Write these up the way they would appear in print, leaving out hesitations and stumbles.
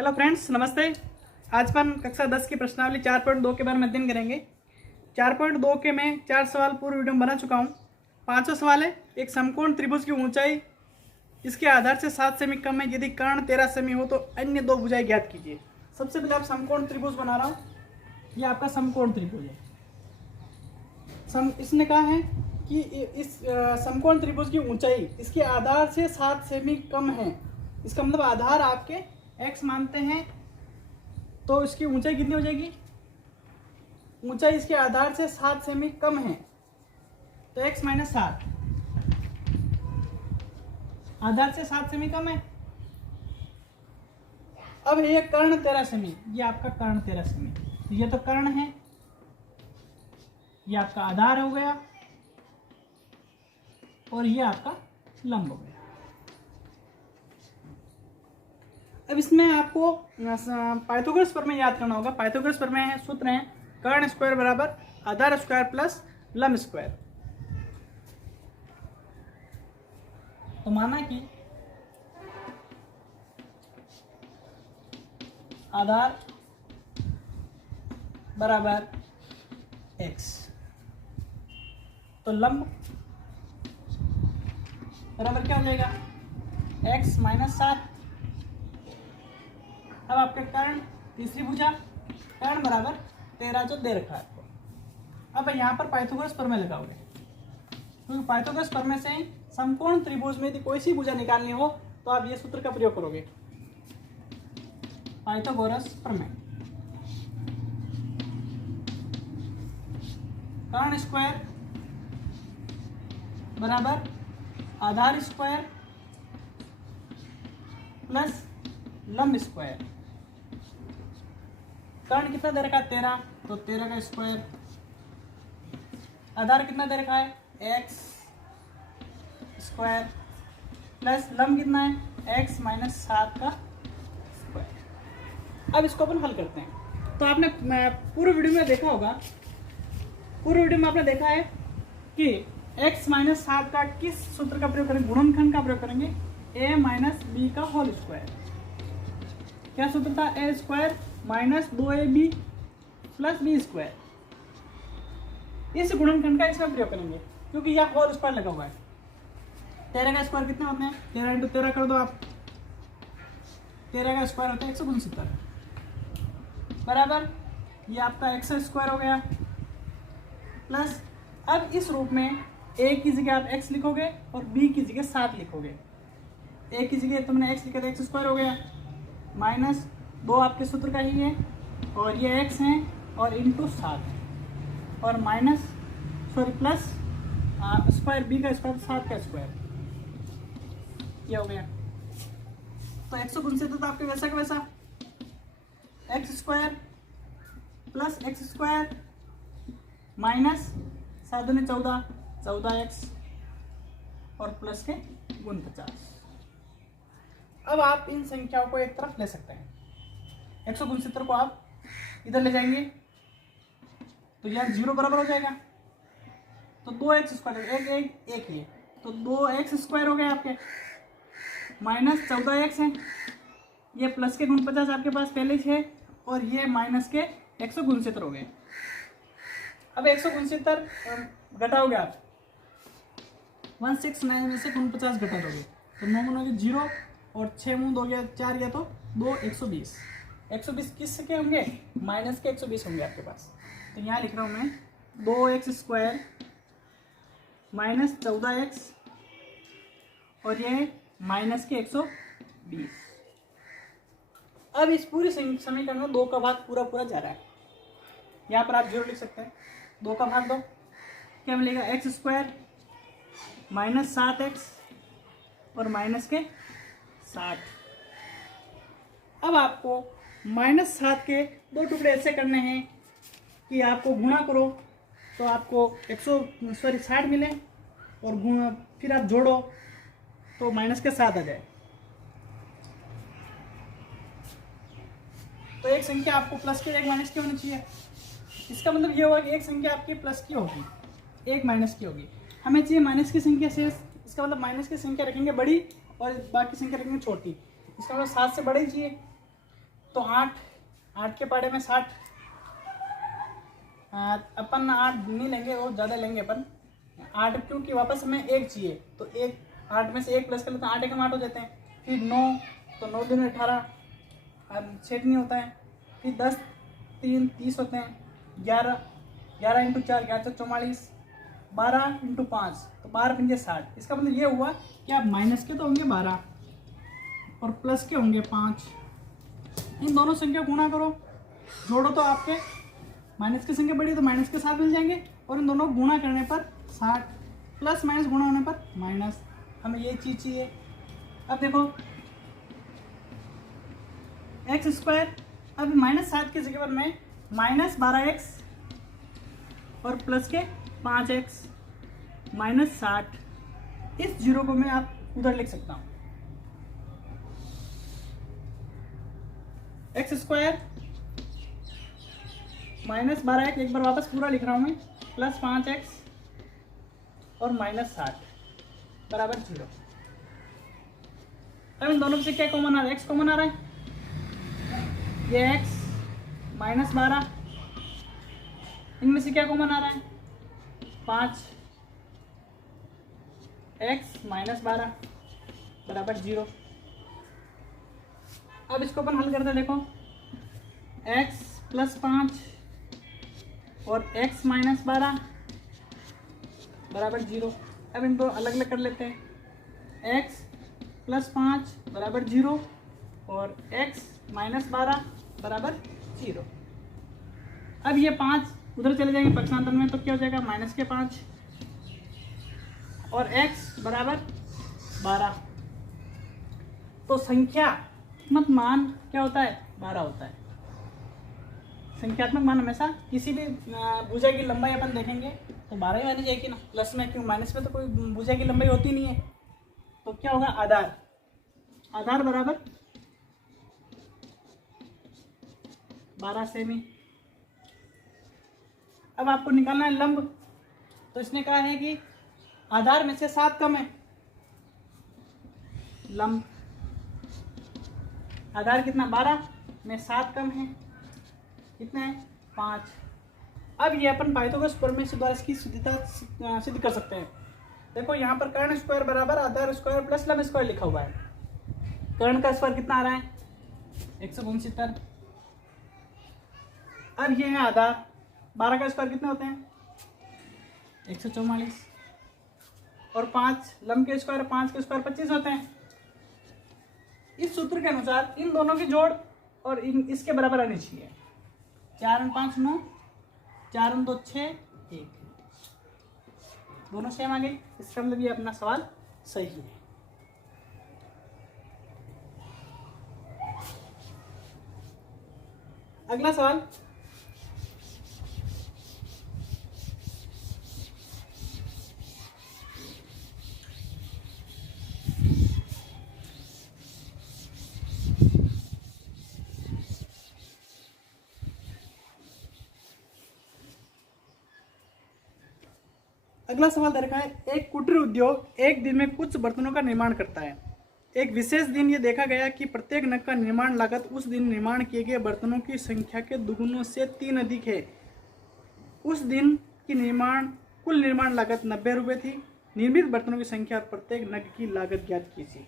Hello friends, नमस्ते। आज अपन कक्षा 10 की प्रश्नावली 4.2 के बारे में अध्ययन करेंगे। 4.2 के मैं 4 सवाल पूर्व वीडियो में बना चुका हूँ। 5वां सवाल है, एक समकोण त्रिभुज की ऊंचाई इसके आधार से 7 सेमी कम है। यदि कर्ण 13 सेमी हो तो अन्य दो भुजाएं ज्ञात कीजिए। सबसे पहले आप समकोण त्रिभुज बना रहा हूँ। ये आपका समकोण त्रिभुज है। इसने कहा है कि इस समकोण त्रिभुज की ऊंचाई इसके आधार से 7 सेमी कम है। इसका मतलब आधार आपके x मानते हैं तो इसकी ऊंचाई कितनी हो जाएगी? ऊंचाई इसके आधार से 7 सेमी कम है तो x माइनस 7, आधार से 7 सेमी कम है। अब ये कर्ण 13 सेमी, ये आपका कर्ण 13 सेमी, तो ये तो कर्ण है, ये आपका आधार हो गया और ये आपका लंब हो गया। अब इसमें आपको पाइथागोरस प्रमेय याद करना होगा। पाइथागोरस प्रमेय है, सूत्र है कर्ण स्क्वायर बराबर आधार स्क्वायर प्लस लंब स्क्वायर। तो माना कि आधार बराबर x तो लंब बराबर क्या हो जाएगा? x minus 7। अब आपके कर्ण तीसरी भुजा कर्ण बराबर 13 जो दे रखा है आपको। अब यहाँ पर पाइथागोरस प्रमेय लगाओगे, क्योंकि पाइथागोरस प्रमेय से समकोण त्रिभुज में यदि कोई सी भुजा निकालनी हो तो आप ये सूत्र का प्रयोग करोगे, पाइथागोरस प्रमेय। कर्ण स्क्वायर बराबर आधार स्क्वायर प्लस लंब स्क्वायर। कर्ण कितना दे रखा है? 13, तो 13 का स्क्वायर। आधार कितना दे रखा है? x स्क्वायर प्लस लंब कितना है? x माइनस 7 का स्क्वायर। अब इसको अपन हल करते हैं। तो आपने पूरे वीडियो में देखा होगा, पूरे वीडियो में आपने देखा है कि x माइनस 7 का किस सूत्र का प्रयोग करेंगे? गुणनखंड का प्रयोग करेंगे, a माइनस बी का होल स्क्वायर। क्या सूत्र था? a square minus 2ab plus b square. इस गुणनखंड का इसमें प्रयोग करेंगे क्योंकि यह होल स्क्वायर लगा हुआ है। 13 का स्क्वायर कितने होते हैं? 13 इंटू 13 कर दो आप, 13 का स्क्वायर होता है 169 बराबर ये आपका x स्क्वायर हो गया प्लस। अब इस रूप में a की जगह आप x लिखोगे और b की जगह 7 लिखोगे। a की जगह तुमने x लिखा तो x स्क्वायर हो गया माइनस 2 आपके सूत्र का ही है और ये x है और इंटू 7 और माइनस प्लस स्क्वायर b का स्क्वायर 7 का स्क्वायर, ये हो गया। तो 169 तो आपके वैसा का वैसा x square plus x square minus 7 दूनी 14, 14x और प्लस के गुण 50। अब आप इन संख्याओं को एक तरफ ले सकते हैं। 169 को आप इधर ले जाएंगे तो यह 0 बराबर हो जाएगा, तो 2x स्क्वायर एक ही है तो 2x स्क्वायर हो गया आपके माइनस 14x है, ये प्लस के गुण 50 आपके पास पहले से है और ये माइनस के 169 हो गए। अब 169 घटाओगे आप 169 में से गुण 50 घटा दोगे तो 9 गुण हो गए 0 और 6 मुँह 2 गया 4 गया तो 2 120। 120 किस के होंगे? माइनस के 120 होंगे आपके पास। तो यहाँ लिख रहा हूँ मैं 2x स्क्वायर माइनस 14x और ये माइनस के 120। अब इस पूरे समीकरण में 2 का भाग पूरा पूरा जा रहा है। यहाँ पर आप 0 लिख सकते हैं, 2 का भाग दो क्या मिलेगा? x स्क्वायर माइनस 7x और माइनस के 60। अब आपको माइनस 7 के 2 टुकड़े ऐसे करने हैं कि आपको गुणा करो तो आपको 60 मिले और गुणा फिर आप जोड़ो तो माइनस के 7 आ जाए। तो एक संख्या आपको प्लस की एक माइनस की होनी चाहिए। इसका मतलब ये होगा कि एक संख्या आपकी प्लस की होगी, एक माइनस की होगी। हमें चाहिए माइनस की संख्या शेष, इसका मतलब माइनस की संख्या रखेंगे बड़ी और बाकी संख्या रखेंगे छोटी। इसका मतलब 7 से बड़ा ही चाहिए। तो 8 के पाड़े में 60, अपन 8 नहीं लेंगे और ज़्यादा लेंगे अपन 8, क्योंकि वापस हमें 1 चाहिए, तो 8 में से 1 प्लस कर लेते हैं, 8 एकम 8 हो जाते हैं। फिर 9, तो 9 दूनी 18, छेद नहीं होता है। फिर 10 3 30 होते हैं। 11 इंटू 4 11 44, 12 इंटू 5 तो 12 पंजे 60। इसका मतलब ये हुआ कि आप माइनस के तो होंगे 12 और प्लस के होंगे 5। इन दोनों संख्या गुणा करो, जोड़ो तो आपके माइनस की संख्या बड़ी तो माइनस के साथ मिल जाएंगे, और इन दोनों गुणा करने पर 60, प्लस माइनस गुणा होने पर माइनस, हमें ये चीज़ चाहिए। अब देखो एक्स स्क्वायर, अब -7 की जगह पर मैं -12x और प्लस के 5x -60, इस जीरो को मैं आप उधर लिख सकता हूँ। एक्स स्क्वायर -12x, एक बार वापस पूरा लिख रहा हूँ मैं, प्लस 5x और -60 बराबर 0। अब इन दोनों में से क्या कॉमन आ रहा है? x कॉमन आ रहा है, ये x -12, इनमें से क्या कॉमन आ रहा है? 5x -12 बराबर 0। अब इसको अपन हल करते हैं, देखो x + 5 और x -12 बराबर 0। अब इनको अलग अलग कर लेते हैं, x + 5 बराबर 0 और x -12 बराबर 0। अब ये 5 उधर चले जाएंगे पक्षांतर में, तो क्या हो जाएगा? -5 और x बराबर 12। तो संख्यात्मक मान क्या होता है? 12 होता है। संख्यात्मक मान हमेशा किसी भी भुजा की लंबाई अपन देखेंगे तो 12 ही आनी चाहिए ना, प्लस में, क्यों माइनस में तो कोई भुजा की लंबाई होती नहीं है। तो क्या होगा? आधार बराबर 12 सेमी। अब आपको निकालना है लंब, तो इसने कहा है कि आधार में से 7 कम है, लंब आधार कितना? 12 में 7 कम है, कितना है? 5। अब ये अपन पाइथागोरस प्रमेय से द्वारा इसकी शुद्धता सिद्ध कर सकते हैं। देखो यहाँ पर कर्ण स्क्वायर बराबर आधार स्क्वायर प्लस लंब स्क्वायर लिखा हुआ है। कर्ण का स्क्वायर कितना आ रहा है? 169। अब ये है आधार, 12 का स्क्वायर कितने होते हैं? 144 और 5 लंब के स्क्वायर, 5 के स्क्वायर 25 होते हैं। इस सूत्र के अनुसार इन दोनों की जोड़ और इसके बराबर आनी चाहिए। 4 और 5 9, 4 और 2 6, 1, दोनों सेम आ गए। इसका मतलब ये अपना सवाल सही है। अगला सवाल, दे रखा है, एक कुटीर उद्योग एक दिन में कुछ बर्तनों का निर्माण करता है। एक विशेष दिन ये देखा गया कि प्रत्येक नग का निर्माण लागत उस दिन निर्माण किए गए बर्तनों की संख्या के दुगुनों से 3 अधिक है। उस दिन की कुल निर्माण लागत 90 रुपये थी। निर्मित बर्तनों की संख्या और प्रत्येक नग की लागत ज्ञात कीजिए।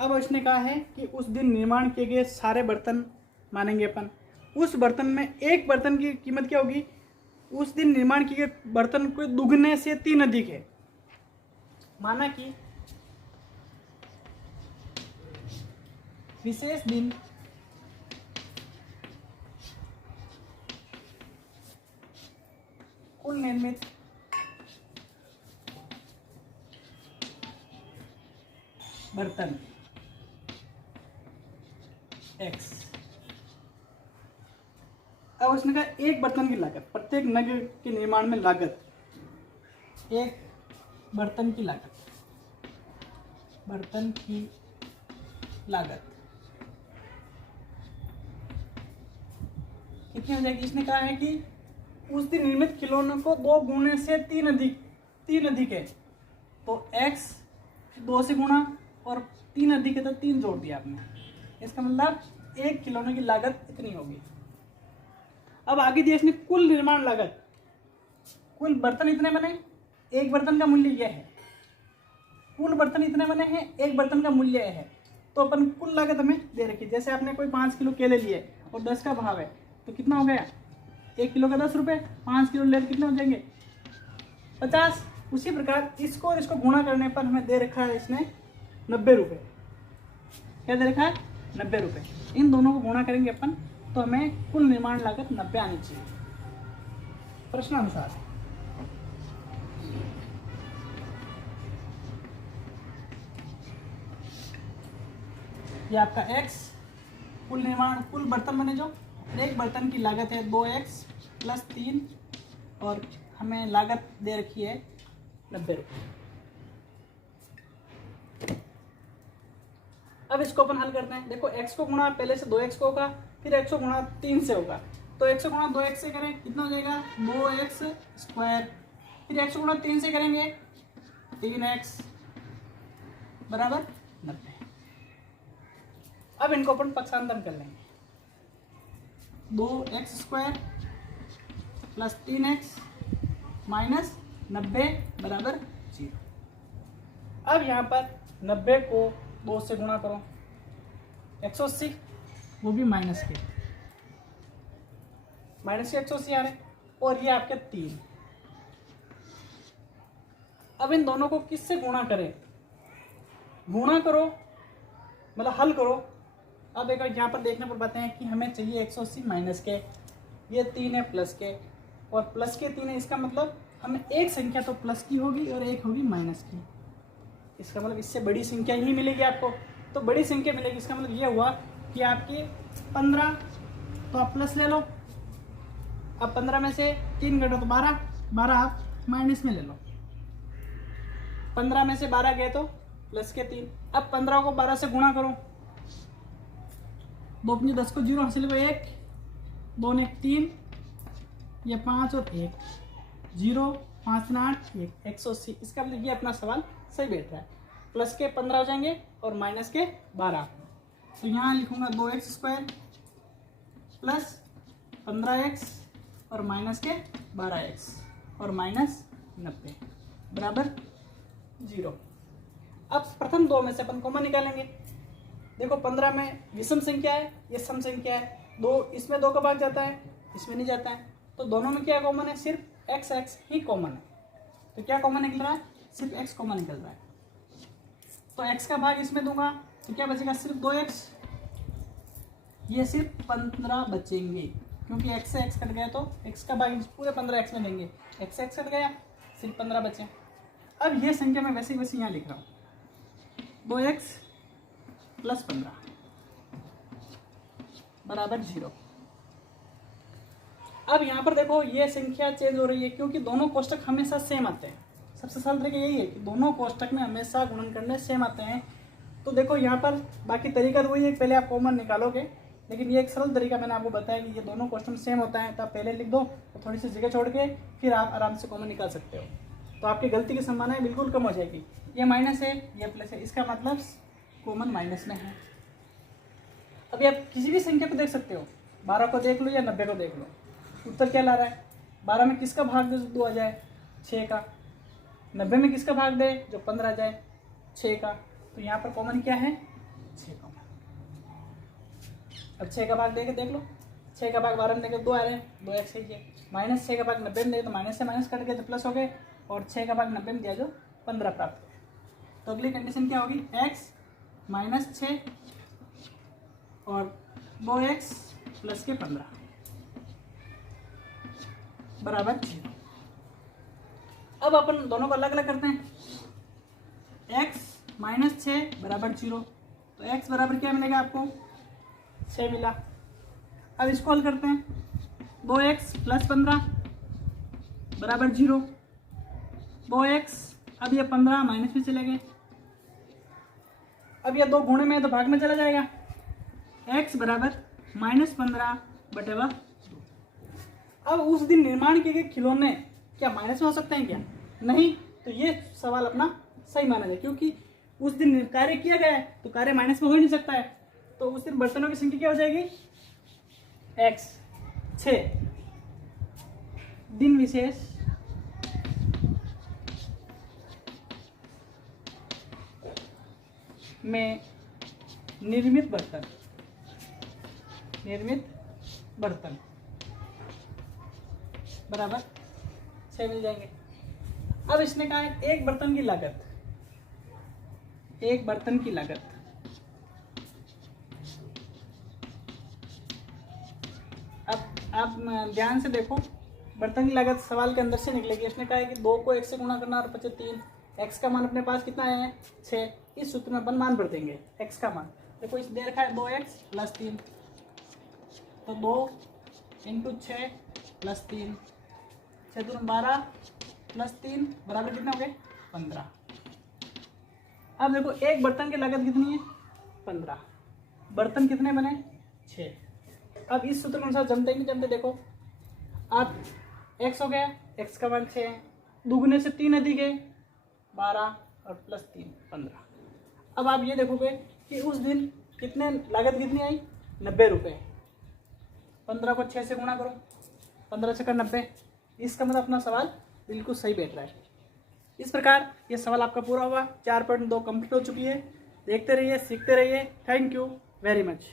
अब उसने कहा है कि उस दिन निर्माण किए गए सारे बर्तन मानेंगे अपन। उस बर्तन में एक बर्तन की कीमत क्या होगी? उस दिन निर्माण किए गए बर्तन को दुगने से 3 अधिक है। माना कि विशेष दिन कुल निर्मित बर्तन x। अब उसने कहा एक बर्तन की लागत, प्रत्येक नग के निर्माण में लागत, एक बर्तन की लागत कितनी हो जाएगी? इसने कहा है कि उस दिन निर्मित खिलौनों को 2 गुने से 3 अधिक है, तो x 2 से गुणा और 3 अधिक है तो 3 जोड़ दिया आपने, इसका मतलब 1 खिलौने की लागत इतनी होगी। अब आगे दिया इसने कुल निर्माण लागत, कुल बर्तन इतने बने, एक बर्तन का मूल्य यह है, कुल बर्तन इतने बने हैं, एक बर्तन का मूल्य यह है। तो अपन कुल लागत हमें दे रखी, जैसे आपने कोई 5 किलो केले लिए और 10 का भाव है तो कितना हो गया, 1 किलो का 10 रुपये, 5 किलो ले कितने हो जाएंगे 50। उसी प्रकार इसको और इसको गुणा करने पर हमें दे रखा है इसने 90 रुपये। क्या दे रखा है 90 रुपये। इन दोनों को गुणा करेंगे अपन तो हमें कुल निर्माण लागत 90 आनी चाहिए प्रश्नानुसार। ये आपका x कुल निर्माण, कुल बर्तन बने जो, एक बर्तन की लागत है 2x + 3 और हमें लागत दे रखी है 90 रुपये। अब इसको अपन हल करते हैं। देखो x को गुणा पहले से 2x को होगा, फिर x को गुणा 3 से होगा, तो x को गुणा 2x से करें कितना हो जाएगा 2x², फिर x को गुणा 3 से करेंगे 3x बराबर 90। अब इनको अपन पक्षांतर कर लेंगे, 2x² + 3x - 90 बराबर 0। अब यहाँ पर 90 को 2 से गुणा करो, 180, वो भी माइनस के 180 आ रहे, और ये आपके 3। अब इन दोनों को किससे गुणा करें, गुणा करो मतलब हल करो। अब एक यहाँ पर देखने पर बताएं कि हमें चाहिए 180 माइनस के, ये 3 है प्लस के, और प्लस के 3 है, इसका मतलब हमें एक संख्या तो प्लस की होगी और एक होगी माइनस की। इसका मतलब इससे बड़ी संख्या ही मिलेगी आपको, तो बड़ी संख्या मिलेगी। इसका मतलब ये हुआ कि आपकी 15, तो आप प्लस ले लो। अब 15 में से 3 घटो तो 12, 12 आप माइनस में ले लो। 15 में से 12 गए तो प्लस के 3। अब 15 को 12 से गुणा करो, 2 × 10 को 0 हासिल को 1, 2 ने 3, ये 5 और 1, 0, 5 × 8 1, 180। इसका मतलब ये अपना सवाल सही बैठ रहा है। प्लस के 15 हो जाएंगे और माइनस के 12, तो यहाँ लिखूंगा 2x² प्लस 15x और माइनस के 12x और माइनस 90 बराबर 0। अब प्रथम दो में से अपन कॉमन निकालेंगे। देखो 15 में विषम संख्या है, ये सम संख्या है, 2 इसमें 2 का भाग जाता है, इसमें नहीं जाता है, तो दोनों में क्या कॉमन है, सिर्फ x ही कॉमन है। तो क्या कॉमन निकल रहा है, सिर्फ x कॉमन निकल रहा है। तो x का भाग इसमें दूंगा तो क्या बचेगा, सिर्फ 2x, ये सिर्फ 15 बचेंगे, क्योंकि x से x कट गया तो x का भाग पूरे 15 x में देंगे, x से x कट गया सिर्फ 15 बचे। अब ये संख्या मैं वैसे वैसे यहाँ लिख रहा हूँ, 2x + 15 बराबर 0। अब यहाँ पर देखो ये संख्या चेंज हो रही है, क्योंकि दोनों कोष्टक हमेशा सेम आते हैं। सबसे सरल तरीका यही है कि दोनों कोष्टक में हमेशा गुणन करने सेम आते हैं। तो देखो यहाँ पर बाकी तरीका तो वही है, पहले आप कॉमन निकालोगे, लेकिन ये एक सरल तरीका मैंने आपको बताया कि ये दोनों क्वेश्चन सेम होता है, तो आप पहले लिख दो तो थोड़ी सी जगह छोड़ के फिर आप आराम से कॉमन निकाल सकते हो, तो आपकी गलती की संभावना बिल्कुल कम हो जाएगी। ये माइनस है, ये प्लस है, इसका मतलब कॉमन माइनस में है। अभी आप किसी भी संख्या को देख सकते हो, 12 को देख लो या 90 को देख लो, उत्तर क्या ला रहा है। 12 में किसका भाग दे 2 आ जाए 6 का, 90 में किसका भाग दे जो 15 आ जाए 6 का, तो यहाँ पर कॉमन क्या है 6 कॉमन। अब 6 का भाग देके देख लो, 6 का भाग 12 में देखे 2 आ रहे हैं, 2x है ये, माइनस 6 का भाग 90 में दे तो माइनस से माइनस कट गए तो प्लस हो गए, और 6 का भाग 90 में दिया जो 15 प्राप्त हुए। तो अगली कंडीशन क्या होगी, x - 6 और 2x प्लस के 15 बराबर 0। अब अपन दोनों को अलग अलग करते हैं, x - 6 बराबर 0, तो x बराबर क्या मिलेगा आपको 6 मिला। अब इसको हल करते हैं, 2x + 15 बराबर 0, 2x, अब ये 15 माइनस में चले गए, अब ये 2 गुणे में तो भाग में चला जाएगा, x बराबर -15/2। अब उस दिन निर्माण किए गए खिलौने क्या माइनस में हो सकते हैं क्या, नहीं, तो ये सवाल अपना सही माना जाए, क्योंकि उस दिन कार्य किया गया है तो कार्य माइनस में हो ही नहीं सकता है, तो उस दिन बर्तनों की संख्या क्या हो जाएगी, x। 6 दिन विशेष में निर्मित बर्तन बराबर 6 मिल जाएंगे। अब इसने कहा है एक बर्तन की लागत, अब आप ध्यान से देखो, बर्तन की लागत सवाल के अंदर से निकलेगी। इसने कहा है कि 2 को 1 से गुणा करना और 3, x का मान अपने पास कितना है 6, इस सूत्र में अपन मान भर देंगे x का मान। देखो इस दे रखा है 2x + 3, तो 2 × 6 + 3, 6 × 12 + 3 बराबर कितना हो गए 15। अब देखो एक बर्तन की लागत कितनी है 15, बर्तन कितने बने 6। अब इस सूत्र के अनुसार जमते ही नहीं जमते, देखो आप x हो गया, x का मान 6 है, दुगने से 3 अधिक है 12 और +3 15। अब आप ये देखोगे कि उस दिन कितने लागत कितनी आई 90 रुपये। 15 को 6 से गुणा करो, 15 से 90, इसका मतलब अपना सवाल बिल्कुल सही बैठ रहा है। इस प्रकार ये सवाल आपका पूरा हुआ, 4.2 कंप्लीट हो चुकी है। देखते रहिए, सीखते रहिए। Thank you very much.